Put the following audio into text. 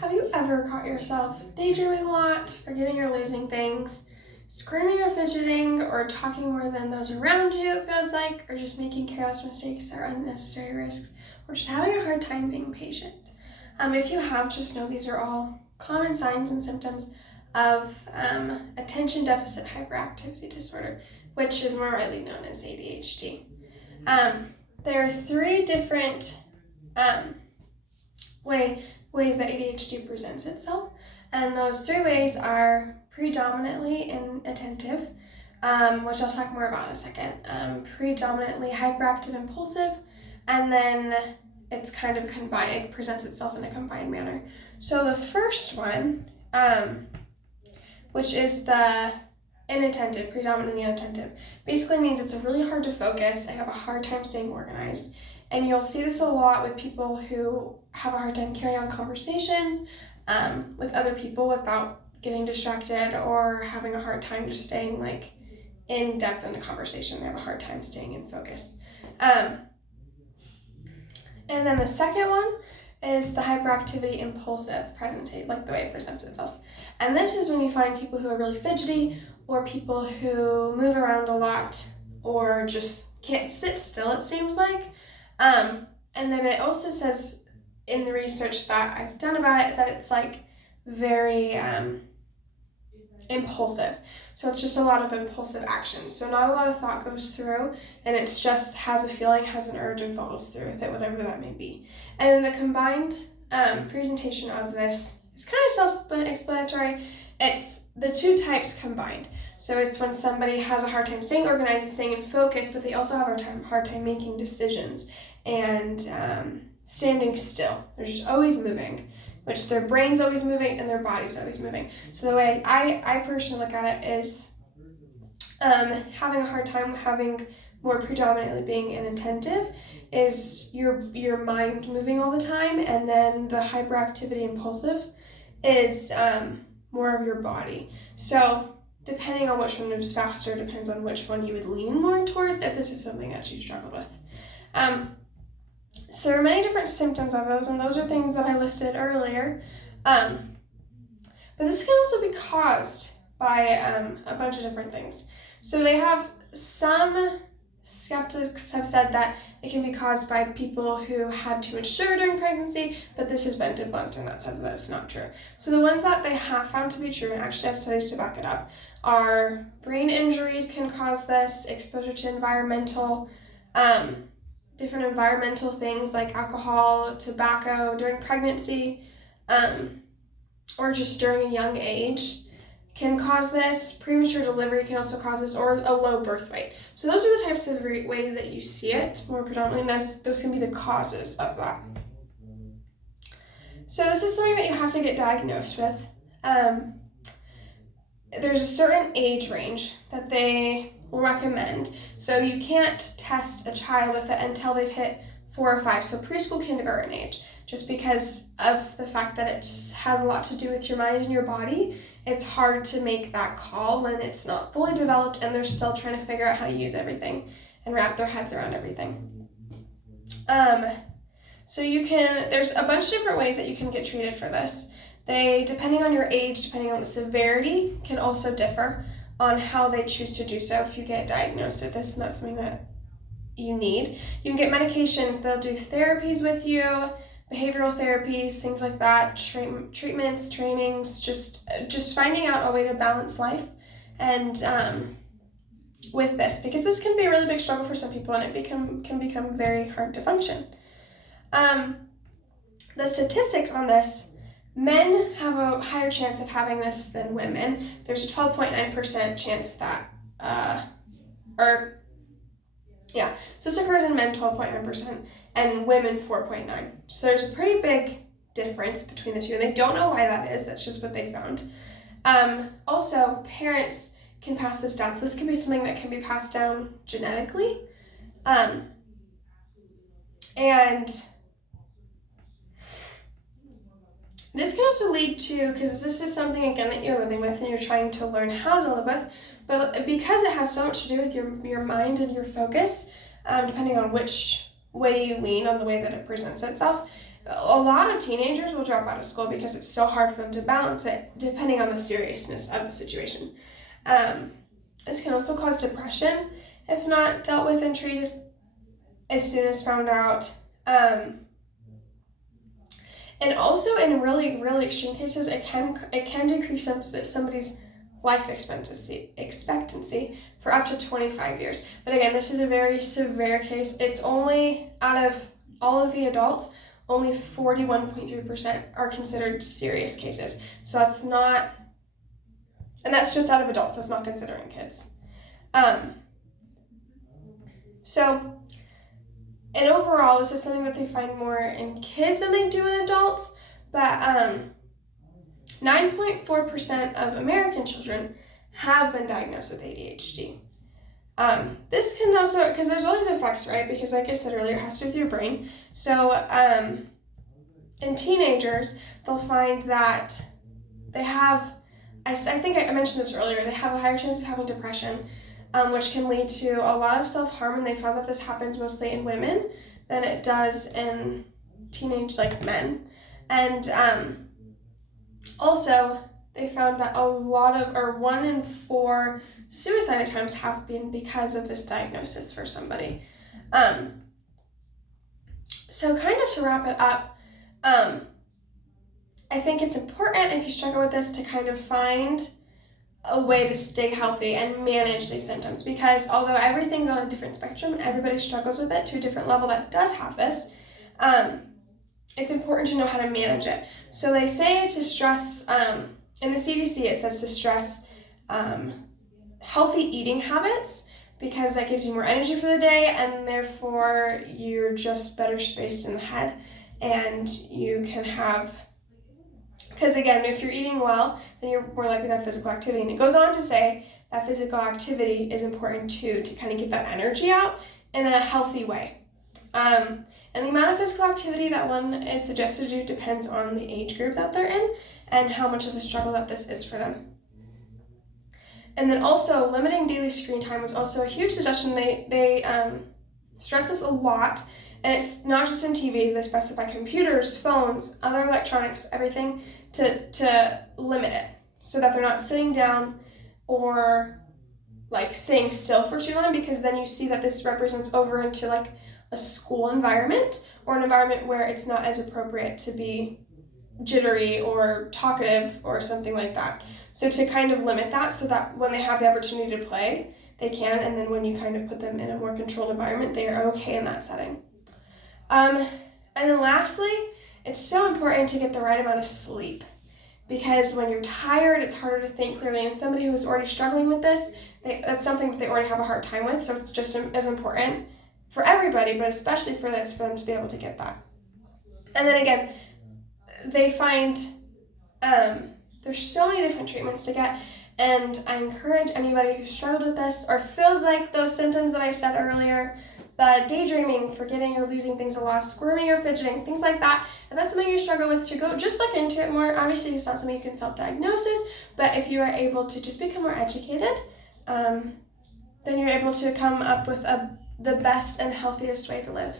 Have you ever caught yourself daydreaming a lot, forgetting or losing things, screaming or fidgeting, or talking more than those around you, it feels like, or just making careless mistakes or unnecessary risks, or just having a hard time being patient? If you have, just know these are all common signs and symptoms of attention deficit hyperactivity disorder, which is more widely known as ADHD. There are three different ways that ADHD presents itself, and those three ways are predominantly inattentive, which I'll talk more about in a second, predominantly hyperactive impulsive, and then it's kind of combined, it presents itself in a combined manner. So the first one, which is the inattentive, predominantly inattentive, basically means it's really hard to focus. I have a hard time staying organized. And you'll see this a lot with people who have a hard time carrying on conversations with other people without getting distracted, or having a hard time just staying in depth in a conversation. They have a hard time staying in focus. And then the second one is the hyperactivity impulsive presentation, like the way it presents itself. And this is when you find people who are really fidgety, or people who move around a lot, or just can't sit still, it seems like. And then it also says in the research that I've done about it that it's very impulsive. So it's just a lot of impulsive actions. So not a lot of thought goes through, and it's just has a feeling, has an urge, and follows through with it, whatever that may be. And then the combined presentation of this is kind of self-explanatory. It's the two types combined. So it's when somebody has a hard time staying organized and staying in focus, but they also have a hard time making decisions and standing still. They're just always moving, which their brain's always moving and their body's always moving. So the way I personally look at it is having a hard time, having more predominantly being inattentive, is your mind moving all the time, and then the hyperactivity impulsive is more of your body. So depending on which one moves faster depends on which one you would lean more towards if this is something that you struggled with. So there are many different symptoms of those, and those are things that I listed earlier. But this can also be caused by a bunch of different things. So they have some skeptics have said that it can be caused by people who had too much sugar during pregnancy, but this has been debunked and that says that it's not true. So the ones that they have found to be true, and actually have studies to back it up, are brain injuries can cause this, exposure to different environmental things like alcohol, tobacco during pregnancy, or just during a young age can cause this. Premature delivery can also cause this, or a low birth weight. So those are the types of ways that you see it more predominantly, and those can be the causes of that. So this is something that you have to get diagnosed with. There's a certain age range that they will recommend. So you can't test a child with it until they've hit 4 or 5, so preschool, kindergarten age, just because of the fact that it has a lot to do with your mind and your body. It's hard to make that call when it's not fully developed and they're still trying to figure out how to use everything and wrap their heads around everything. So there's a bunch of different ways that you can get treated for this. They, depending on your age, depending on the severity, can also differ on how they choose to do so if you get diagnosed with this and that's something that you need. You can get medication. They'll do therapies with you, behavioral therapies, things like that, treatments, trainings, just finding out a way to balance life and with this, because this can be a really big struggle for some people and it can become very hard to function. The statistics on this, men have a higher chance of having this than women. There's a 12.9% chance that, so this occurs in men 12.9% and women 4.9%. So there's a pretty big difference between the two, and they don't know why that is. That's just what they found. Also, parents can pass this down. So this can be something that can be passed down genetically. And this can also lead to, because this is something, again, that you're living with and you're trying to learn how to live with, but because it has so much to do with your mind and your focus, depending on which way you lean on the way that it presents itself, A lot of teenagers will drop out of school because it's so hard for them to balance it, depending on the seriousness of the situation. This can also cause depression if not dealt with and treated as soon as found out. And also in really, really extreme cases, it can decrease somebody's life expectancy for up to 25 years. But again, this is a very severe case. It's only, out of all of the adults, only 41.3% are considered serious cases. So that's not, and that's just out of adults, that's not considering kids. And overall, this is something that they find more in kids than they do in adults, but 9.4% of American children have been diagnosed with ADHD. This can also, because there's always effects, right? Because like I said earlier, it has to do with your brain. So in teenagers, they'll find that they have, I think I mentioned this earlier, they have a higher chance of having depression, which can lead to a lot of self-harm, and they found that this happens mostly in women than it does in teenage men. And also, they found that 1 in 4 suicide attempts have been because of this diagnosis for somebody. So kind of to wrap it up, I think it's important if you struggle with this to kind of find a way to stay healthy and manage these symptoms, because although everything's on a different spectrum and everybody struggles with it to a different level that does have this, it's important to know how to manage it. So they say to stress, in the CDC it says to stress healthy eating habits, because that gives you more energy for the day and therefore you're just better spaced in the head, and you can have, because again, if you're eating well, then you're more likely to have physical activity. And it goes on to say that physical activity is important too, to kind of get that energy out in a healthy way. And the amount of physical activity that one is suggested to do depends on the age group that they're in and how much of a struggle that this is for them. And then also, limiting daily screen time was also a huge suggestion. They stress this a lot. And it's not just in TVs, they specify computers, phones, other electronics, everything to limit it so that they're not sitting down or staying still for too long, because then you see that this represents over into a school environment or an environment where it's not as appropriate to be jittery or talkative or something like that. So to kind of limit that so that when they have the opportunity to play, they can, and then when you kind of put them in a more controlled environment, they are okay in that setting. And then lastly, it's so important to get the right amount of sleep, because when you're tired, it's harder to think clearly. And somebody who is already struggling with this, that's something that they already have a hard time with, so it's just as important for everybody, but especially for this, for them to be able to get that. And then again, they find there's so many different treatments to get, and I encourage anybody who struggled with this or feels like those symptoms that I said earlier, daydreaming, forgetting or losing things a lot, squirming or fidgeting, things like that, if that's something you struggle with, to go just look into it more. Obviously, it's not something you can self-diagnose, but if you are able to just become more educated, then you're able to come up with the best and healthiest way to live.